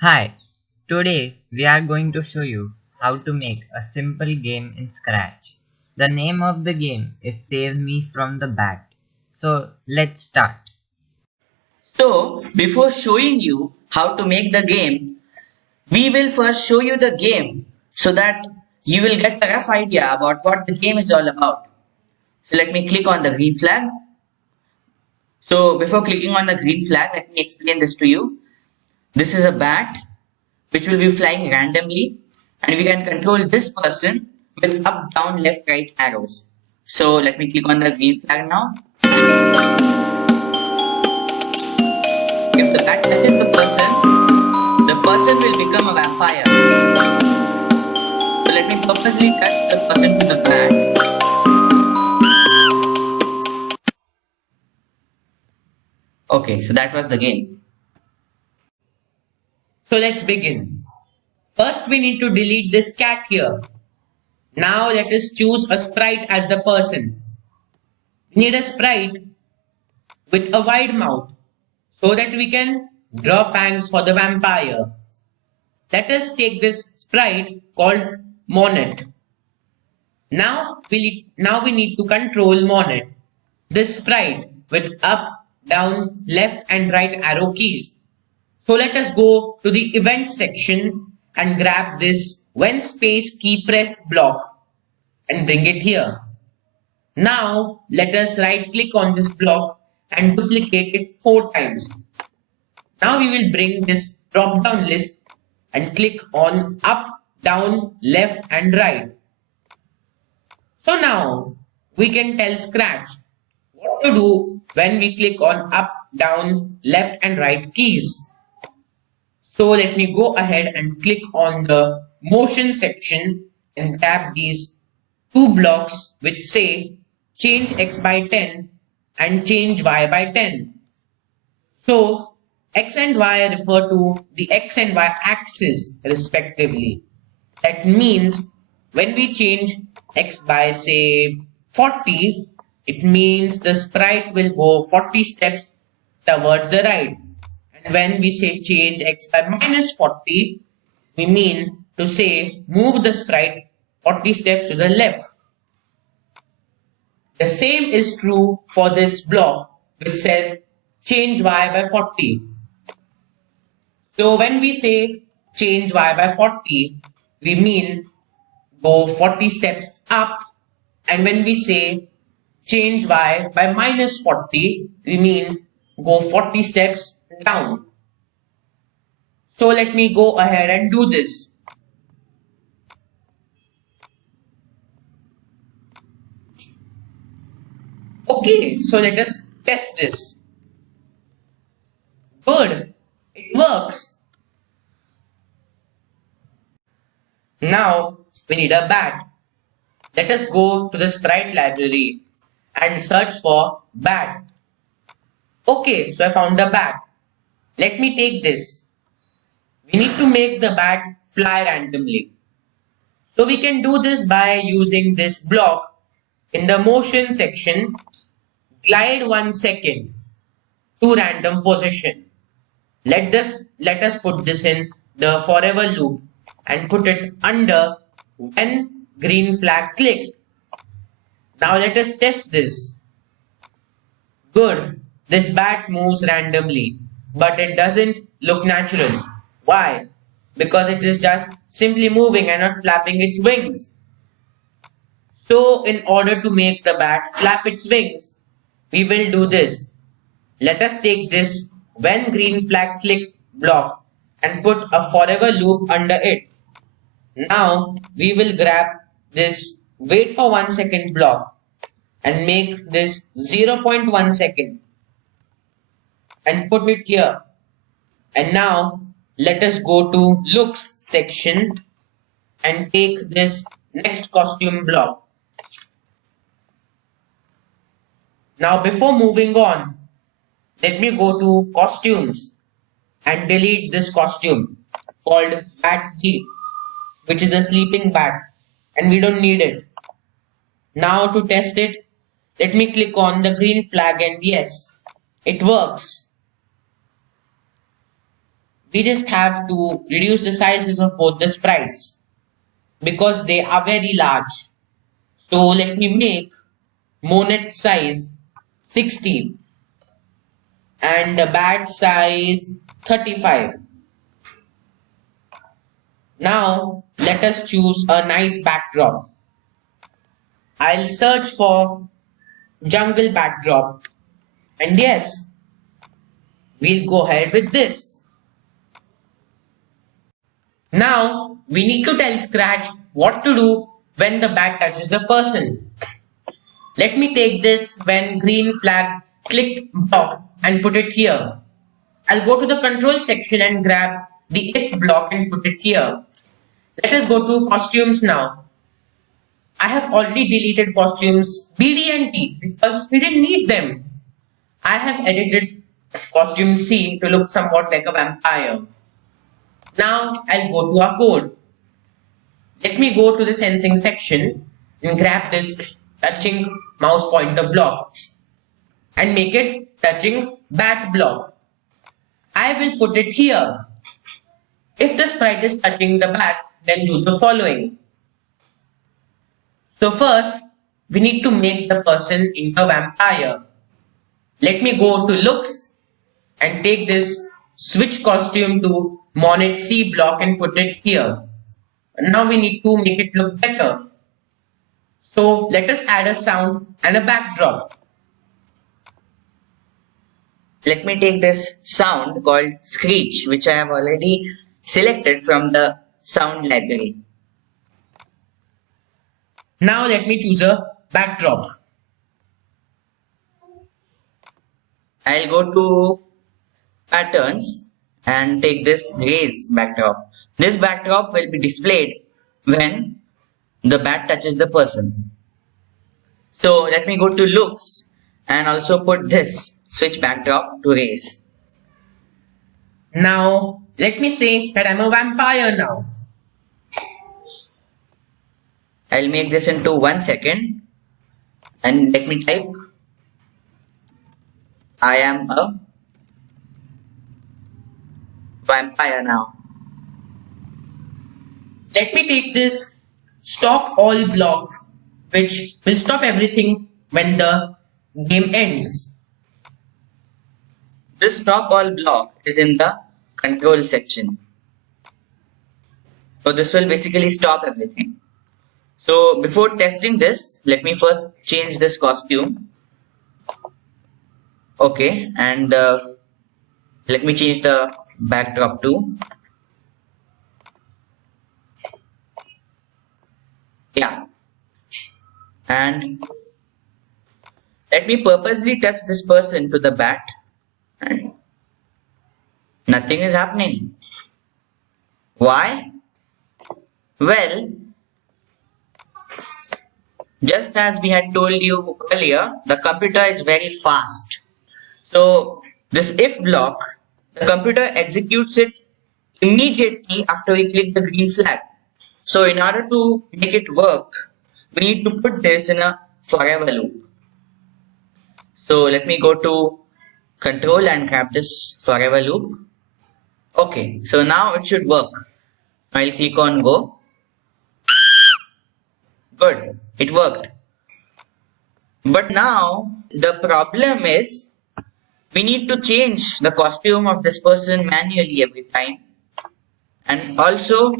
Hi, today we are going to show you how to make a simple game in Scratch. The name of the game is Save Me from the Bat. So let's start. So, before showing you how to make the game, we will first show you the game so that you will get a rough idea about what the game is all about. So, let me click on the green flag. So, before clicking on the green flag, let me explain this to you. This is a bat which will be flying randomly, and we can control this person with up, down, left, right arrows. So, let me click on the green flag now. If the bat touches the person will become a vampire. So let me purposely touch the person to the bat. Okay, so that was the game. So let's begin. First we need to delete this cat here. Now let us choose a sprite as the person. We need a sprite with a wide mouth so that we can draw fangs for the vampire. Let us take this sprite called Monet. Now we need to control Monet. This sprite with up, down, left and right arrow keys. So let us go to the events section and grab this when space key pressed block and bring it here. Now let us right click on this block and duplicate it 4 times. Now we will bring this drop down list and click on up, down, left and right. So now we can tell Scratch what to do when we click on up, down, left and right keys. So let me go ahead and click on the motion section and tap these two blocks which say change x by 10 and change y by 10. So x and y refer to the x and y axis respectively. That means when we change x by say 40, it means the sprite will go 40 steps towards the right. And when we say change x by minus 40, we mean to say move the sprite 40 steps to the left. The same is true for this block which says change y by 40. So when we say change y by 40, we mean go 40 steps up, and when we say change y by minus 40, we mean go 40 steps down. So let me go ahead and do this. Okay, so let us test this. Good, it works. Now we need a bat. Let us go to the sprite library and search for bat. Okay, so I found a bat. Let me take this. We need to make the bat fly randomly. So we can do this by using this block in the motion section, glide 1 second to random position. Let us put this in the forever loop and put it under when green flag clicked. Now let us test this. Good. This bat moves randomly, but it doesn't look natural. Why? Because it is just simply moving and not flapping its wings. So in order to make the bat flap its wings, we will do this. Let us take this when green flag click block and put a forever loop under it. Now we will grab this wait for 1 second block and make this 0.1 second and put it here. And now let us go to looks section and take this next costume block. Now before moving on, let me go to costumes and delete this costume called Bat G, which is a sleeping bat, and we don't need it. Now to test it, let me click on the green flag and yes, it works. we just have to reduce the sizes of both the sprites because they are very large. So let me make Monet size 60 and the bat size 35. Now let us choose a nice backdrop. I'll search for jungle backdrop, and yes, we'll go ahead with this. Now we need to tell Scratch what to do when the bat touches the person. Let me take this when green flag clicked block and put it here. I'll go to the control section and grab the if block and put it here. Let us go to costumes now. I have already deleted costumes BD and T because we didn't need them. I have edited costume C to look somewhat like a vampire. Now I'll go to our code. Let me go to the sensing section and grab this touching mouse pointer block and make it touching bat block. I will put it here. If the sprite is touching the bat, then do the following. So first, we need to make the person into a vampire. Let me go to looks and take this switch costume to Monet C block and put it here. Now we need to make it look better. So let us add a sound and a backdrop. Let me take this sound called Screech, which I have already selected from the sound library. Now let me choose a backdrop. I'll go to patterns and take this raise backdrop. This backdrop will be displayed when the bat touches the person. So let me go to looks and also put this switch backdrop to raise. Now let me say that I'm a vampire now. I'll make this into 1 second and let me type I am a vampire now. Let me take this stop all block, which will stop everything when the game ends. This stop all block is in the control section. So this will basically stop everything. So before testing this, let me first change this costume. Okay, and let me change the backdrop too. Yeah. And let me purposely touch this person to the bat. And nothing is happening. Why? Well, just as we had told you earlier, the computer is very fast. So this if block, the computer executes it immediately after we click the green flag. So in order to make it work, we need to put this in a forever loop. So let me go to control and grab this forever loop. Okay, so now it should work. I'll click on go. Good, it worked. But now the problem is we need to change the costume of this person manually every time, and also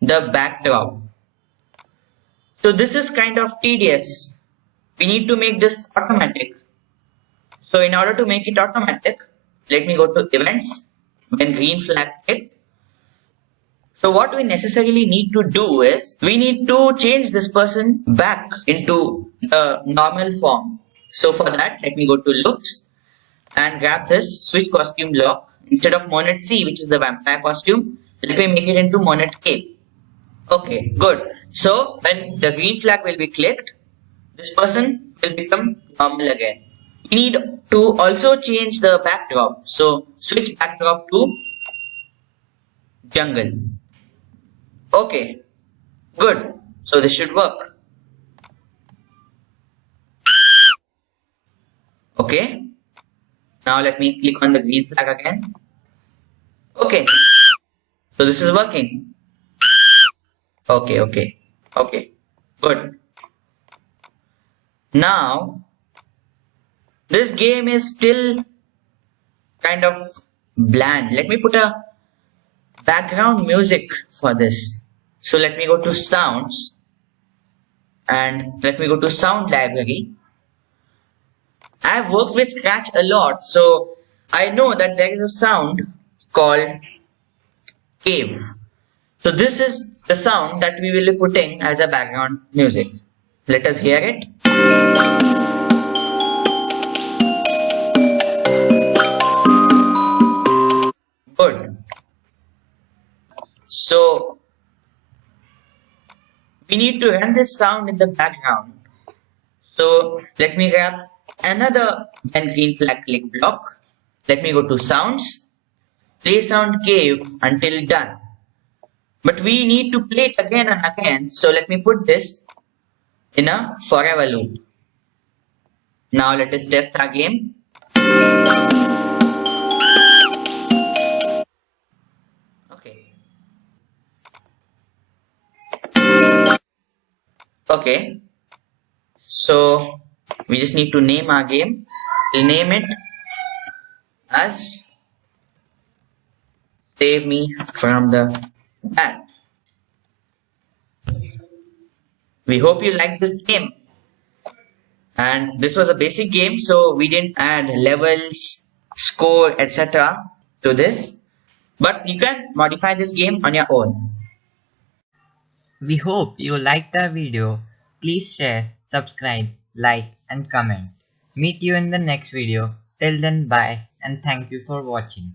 the backdrop. So this is kind of tedious. We need to make this automatic. So in order to make it automatic, let me go to events when green flag clicked. So what we necessarily need to do is we need to change this person back into the normal form. So for that, let me go to looks and grab this switch costume block. Instead of Monet C, which is the vampire costume, let me make it into Monet K. Okay, good. So when the green flag will be clicked, this person will become normal again. We need to also change the backdrop. So switch backdrop to jungle. Okay, good. So this should work. Okay. Now let me click on the green flag again. Okay, so this is working. Okay, okay, okay, good. Now, this game is still kind of bland. Let me put a background music for this. So let me go to sounds and let me go to sound library. I've worked with Scratch a lot, so I know that there is a sound called cave. So this is the sound that we will be putting as a background music. Let us hear it. Good. So we need to run this sound in the background. So let me grab another when green flag click block. Let me go to sounds, play sound cave until done. But we need to play it again and again. So let me put this in a forever loop. Now let us test our game. Okay. Okay. So we just need to name our game. We'll name it as Save Me from the Bad. We hope you like this game. And this was a basic game, so we didn't add levels, score, etc. to this. But you can modify this game on your own. We hope you liked our video. Please share, subscribe, like and comment. Meet you in the next video. Till then, bye and thank you for watching.